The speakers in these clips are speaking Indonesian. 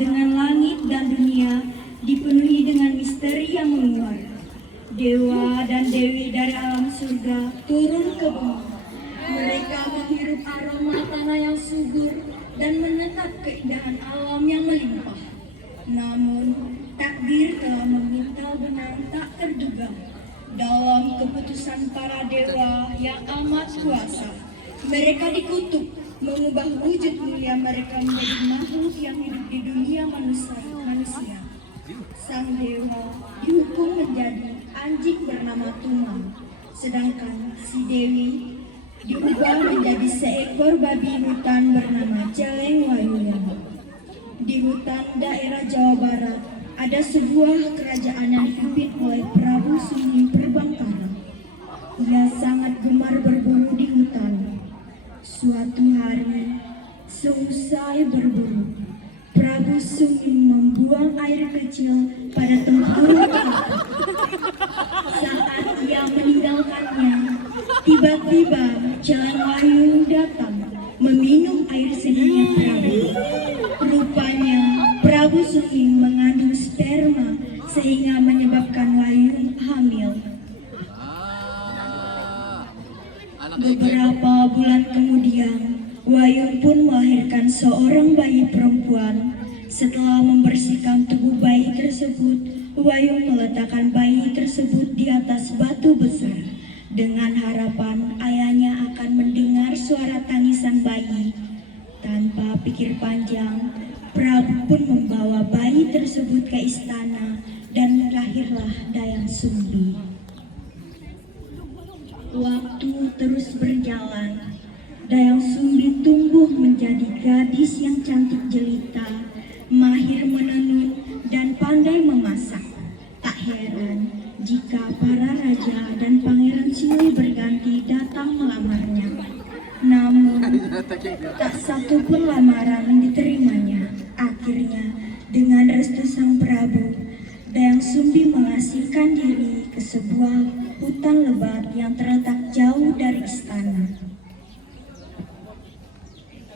dengan langit dan dunia dipenuhi dengan misteri yang menguat. Dewa dan dewi dari alam surga turun ke bumi. Mereka menghirup aroma tanah yang subur dan menatap keindahan alam yang melimpah. Namun, takdir telah meminta benang tak terduga. Dalam keputusan para dewa yang amat kuasa, mereka dikutuk mengubah wujud mulia mereka menjadi makhluk yang hidup di dunia manusia. Sang dewa dihukum menjadi anjing bernama Tumang, sedangkan si dewi diubah menjadi seekor babi hutan bernama Celeng Wayuyan. Di hutan daerah Jawa Barat ada sebuah kerajaan yang dipimpin oleh Prabu Sumi Perbangkara. Ia sangat gemar berburu di hutan. Suatu hari, seusai berburu, Prabu Sumi membuang air kecil pada tempurung kapal. Saat ia meninggalkannya, tiba-tiba Celeng Wayung datang meminum air seninya Prabu. Rupanya Prabu Sumi mengandung sperma sehingga menyebabkan Wayung hamil. Beberapa bulan kemudian, Wayung pun melahirkan seorang bayi perempuan. Setelah membersihkan tubuh bayi tersebut, Wayung meletakkan bayi tersebut di atas batu besar dengan harapan ayahnya akan mendengar suara tangisan bayi. Tanpa pikir panjang, Prabu pun membawa bayi tersebut ke istana dan lahirlah Dayang Sumbi. Waktu terus berjalan. Dayang Sumbi tumbuh menjadi gadis yang cantik jelita, mahir menenun, dan pandai memasak. Tak heran jika para raja dan pangeran silih berganti datang melamarnya. Namun, tak satu pun lamaran diterimanya. Akhirnya, dengan restu sang Prabu, Dayang Sumbi mengasingkan diri ke sebuah hutan lebat yang terletak jauh dari istana.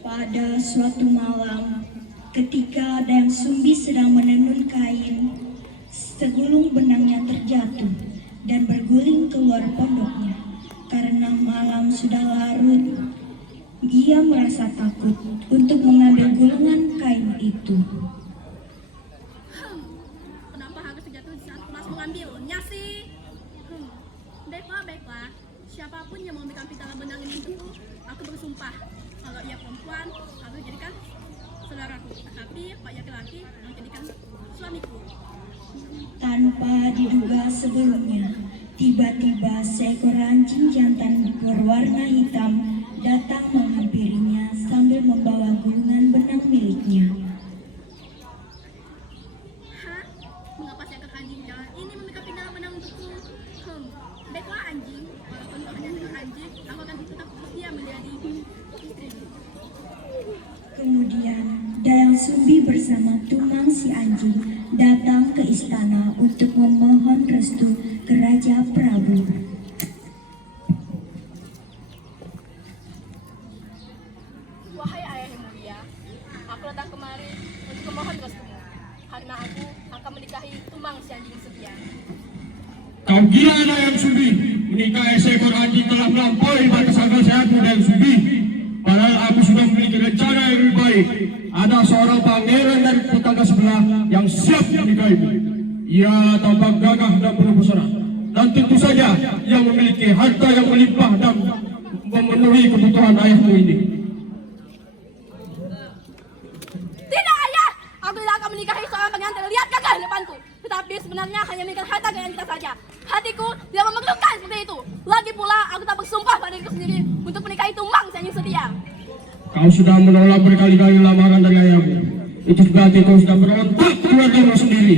Pada suatu malam, ketika Dayang Sumbi sedang menenun kain, segulung benangnya terjatuh dan berguling keluar pondoknya. Karena malam sudah larut, ia merasa takut untuk mengambil gulungan kain itu. Kenapa harus terjatuh di saat Mas mengambilnya sih? Baiklah. Siapapun yang mau mengambil dalam benang ini untukku, aku bersumpah kalau ia perempuan, harus jadikan saudaraku. Tapi Pak laki-laki mau jadikan suamiku. Tanpa diduga sebelumnya, tiba-tiba seekor anjing jantan berwarna hitam datang menghampirinya sambil membawa gulungan benang miliknya. Hah? Mengapa seekor anjing jalan ini memikirkan dalam benang untukku? Baiklah anjing, walaupun kau hanya seekor anjing, aku akan tetap setia menjadi istrimu. Kemudian, Dayang Sumbi bersama Tumang si anjing datang ke istana untuk memohon restu ke Raja Prabu. Wahai ayah yang mulia, aku datang kemari untuk memohon restumu, karena aku akan menikahi Tumang si anjing setia. Kau gila Dayang Sumbi, menikahi seekor anjing telah melampaui batas akal sehatmu Dayang Sumbi. Padahal aku sudah memiliki rencana yang lebih baik. Ada seorang pangeran dari tetangga sebelah yang siap menikahimu. Ia tampak gagah dan penuh pesona, dan tentu saja ia memiliki harta yang melimpah dan memenuhi kebutuhan ayahmu ini. Tidak ayah, aku tidak akan menikahi seorang pangeran terlihat gagah di depanku. Tetapi sebenarnya hanya memikir harta kekayaan kita saja. Hatiku tidak memerlukan seperti itu. Lagi pula aku tak bersumpah pada diriku sendiri untuk menikahi Tumang si anjing setia. Kau sudah menolak berkali-kali lamaran dari ayahmu. Itu berarti kau sudah berontak keluargamu sendiri.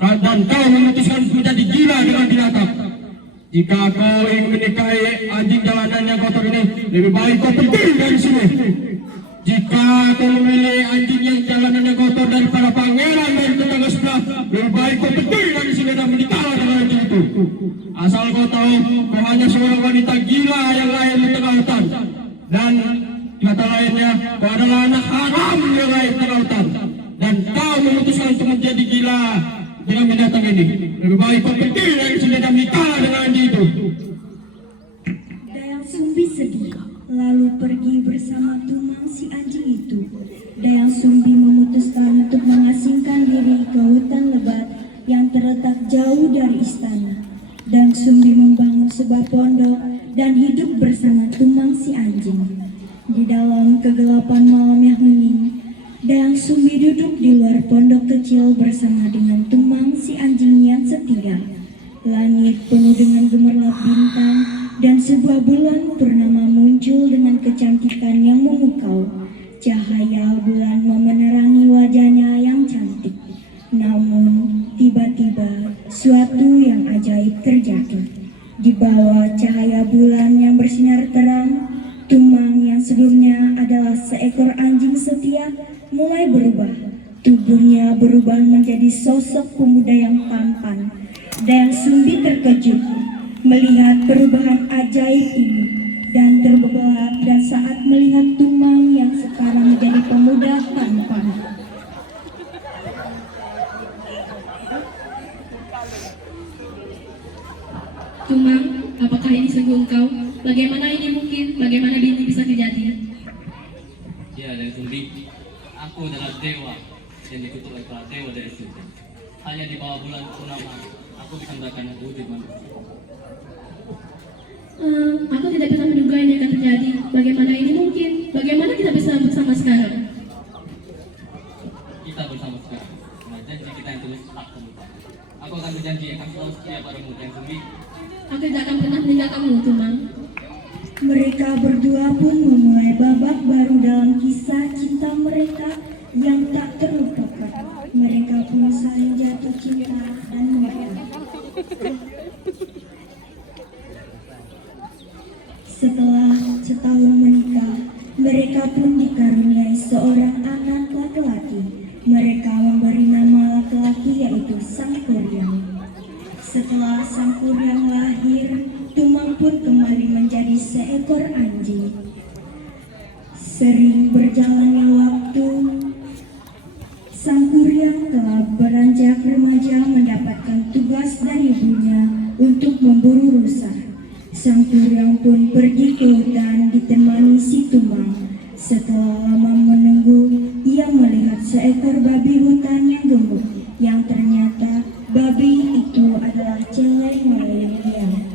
Dan kau memutuskan menjadi gila dengan binatang. Jika kau ingin menikahi anjing jalanan yang kotor ini, lebih baik kau pergi dari sini. Jika kau memilih anjing yang jalanan yang kotor daripada pangeran dari tetangga sebelah, lebih baik kau pergi dari sini dan menikah dengan anjing itu. Asal kau tahu, kau hanya seorang wanita gila yang lahir di tengah hutan. Dan kata lainnya, kau adalah anak haram yang lahir di tengah hutan. dan kau memutuskan untuk menjadi gila dengan binatang ini. Lebih baik kau pergi dari sini dan menikah dengan anjing itu. Dayang Sumbi sedih, lalu pergi bersama Tumang si anjing itu. Dayang Sumbi memutuskan untuk mengasingkan diri ke hutan lebat yang terletak jauh dari istana. Dayang Sumbi membangun sebuah pondok dan hidup bersama Tumang si anjing. Di dalam kegelapan malam yang hening, Dayang Sumbi duduk di luar pondok kecil bersama dengan Tumang si anjing yang setia. Langit penuh dengan gemerlap bintang dan sebuah bulan purnama muncul dengan kecantikan yang memukau. Cahaya bulan memenerangi wajahnya yang cantik. Namun tiba-tiba suatu yang ajaib terjadi. Di bawah cahaya bulan yang bersinar terang, Tumang yang sebelumnya adalah seekor anjing setia mulai berubah. Tubuhnya berubah menjadi sosok pemuda yang tampan. Dayang Sumbi terkejut melihat perubahan ajaib ini dan terbelalak dan saat melihat Tumang yang sekarang menjadi pemuda tampan. Tumang, apakah ini sungguh engkau? Bagaimana ini mungkin? Bagaimana ini bisa terjadi? Ya, Dayang Sumbi, aku adalah dewa dan dikutuk oleh para dewa dari surga. Hanya di bawah bulan purnama, aku bisa mendapatkan wujud manusia. Aku tidak bisa menduga ini akan terjadi. Bagaimana ini mungkin? Bagaimana kita bisa bersama sekarang? Kita bersama sekarang. Nah, janji kita yang tulis tak terlupa. Aku akan berjanji akan selalu setia padamu, Dayang Sumbi. Aku tidak akan pernah meninggalkanmu, Tumang. Mereka berdua pun memulai babak baru dalam kisah cinta mereka yang tak terlupakan. Mereka pun saling jatuh cinta dan menikah. Setelah setahun menikah, mereka pun dikaruniai seorang anak laki-laki. Mereka memberi nama laki-laki yaitu Sang Kuryang. Setelah Sang Kuryang lahir, Tumang pun kembali menjadi seekor anjing. Sering berjalannya waktu, Sang Kuryang telah beranjak remaja mendapatkan tugas dari ibunya untuk memburu rusa. Sang Kuryang pun pergi ke hutan ditemani si Tumang. Setelah lama menunggu, ia melihat seekor babi hutan yang gemuk, yang ternyata babi itu adalah celeng lainnya.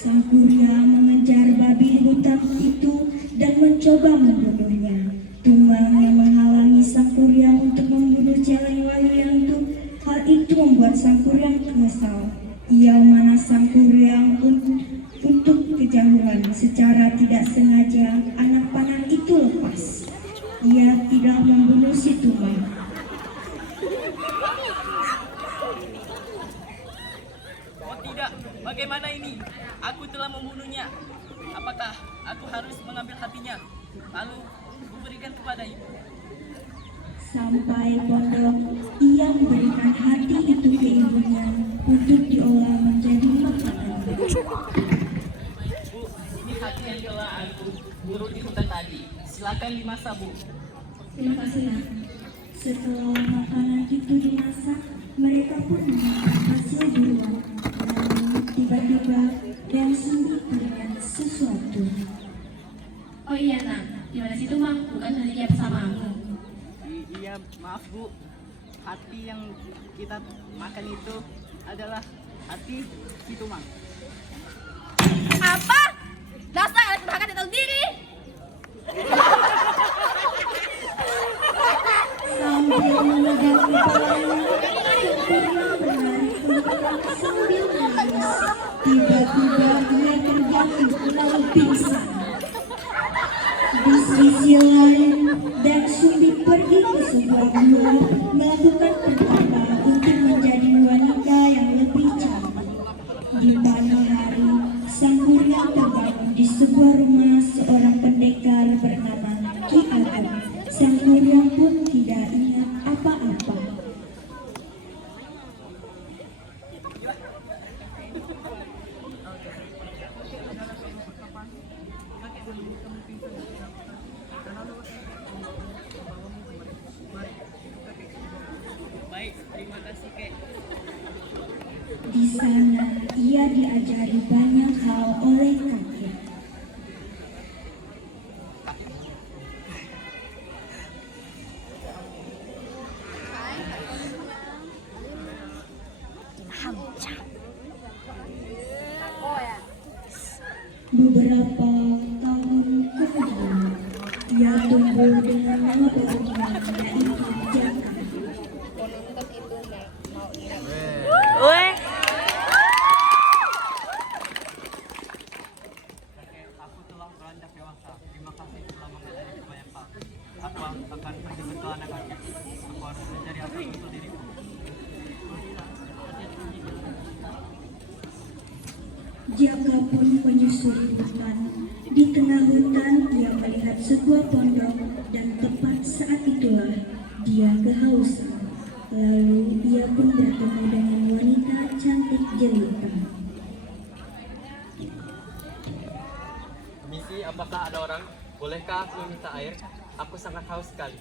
Sang Kuryang mengejar babi hutan itu dan mencoba membunuhnya. Tumang yang menghalangi Sang Kuryang untuk membunuh celeng layang itu. Hal itu membuat Sang Kuryang kesal. Ia memanah Sang Kuryang untuk kejauhan. Secara tidak sengaja anak panah itu lepas. Ia tidak membunuh si Tumang. Oh tidak, bagaimana ini? Aku telah membunuhnya. Apakah aku harus mengambil hatinya, lalu kuberikan kepada ibu? Sampai pondok, ia memberikan hati itu ke ibunya untuk diolah menjadi makanan. Bu, ini hati yang telah aku buru di hutan tadi. Silakan dimasak, Bu. Terima kasih, Nak. Setelah makanan itu dimasak, mereka pun memakan hasil buruan. Namun tiba-tiba Dayang Sumbi teringat sesuatu. Oh iya, Nak. Gimana sih Tumang? Bukan tadi dia bersamamu. Iya, maaf Bu. Hati yang kita makan itu adalah hati si Tumang. Apa? Dasar anak durhaka tidak tahu diri. Sambil memegang kepalanya, Sang Kuryang berlari keluar sambil menangis. Tiba-tiba ia terjatuh lalu pingsan. Di sisi lain, Dayang Sumbi pergi ke sebuah gua melakukan pertapa untuk menjadi wanita yang lebih cantik. Di pagi hari, Sang Kuryang terbangun di sebuah rumah seorang pendekar bernama Ki Ageng. Sang Kuryang pun tidak ingat apa-apa. Beberapa tahun kemudian, ia tumbuh dengan nama barunya, yaitu Jaka. Aku telah beranjak dewasa. Terima kasih telah mengajari banyak hal. Aku akan pergi sekolah negeri. Aku harus mencari asal usul diriku. Jaka pun menyusuri hutan. Di tengah hutan, ia melihat sebuah pondok dan tepat saat itulah dia kehausan. Lalu ia pun bertemu dengan wanita cantik jelita. Misi, apakah ada orang? Bolehkah aku minta air? Aku sangat haus sekali.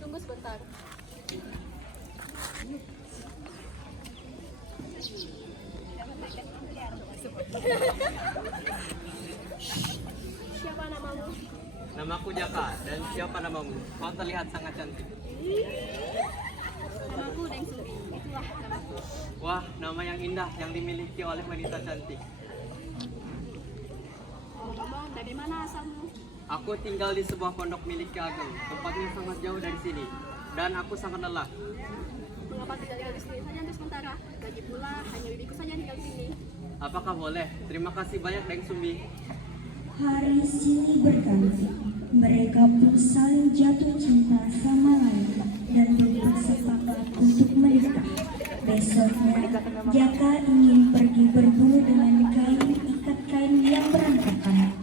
Tunggu sebentar. Siapa namamu? Namaku Jaka, dan siapa namamu? Kau terlihat sangat cantik. Namaku Deng Sumbi. Itulah namaku. Wah, nama yang indah yang dimiliki oleh wanita cantik. Ngomong, dari mana asalmu? Aku tinggal di sebuah pondok milik Ki Ageng. Tempatnya sangat jauh dari sini. Dan aku sangat lelah. Mengapa tidak tinggal di sini saja untuk sementara? Lagi pula, hanya bibiku saja tinggal di sini. Apakah boleh? Terima kasih banyak Deng Sumbi. Hari silih berganti. Mereka pun saling jatuh cinta sama lain dan bersepakat untuk menikah. Besoknya, Jaka ingin pergi berburu dengan ikat kain yang berantakan.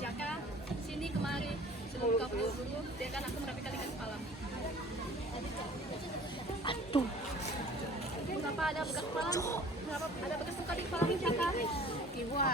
Jaka, sini kemari. Sebelum kau pergi berburu, biarkan aku merapikan ikan kepalamu. Aduh. Mengapa ada bekas kepalamu? Mengapa ada bekas luka di kepalamu, Jaka? Iwa.